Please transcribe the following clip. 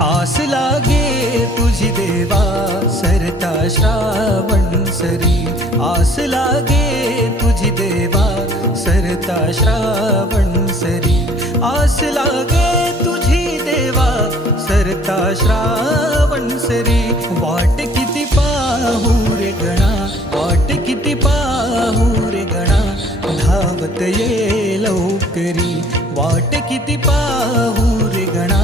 आस लागे तुझी देवा सरता श्रावण सरी, आस लागे तुझी देवा सरता श्रावण सरी, आस लागे तुझी देवा सरता श्रावण सरी. वाट किती पाहू रे गणा, वाट किती पाहू रे गणा, धावत ये लवकरी. वाट किती पाहू रे गणा,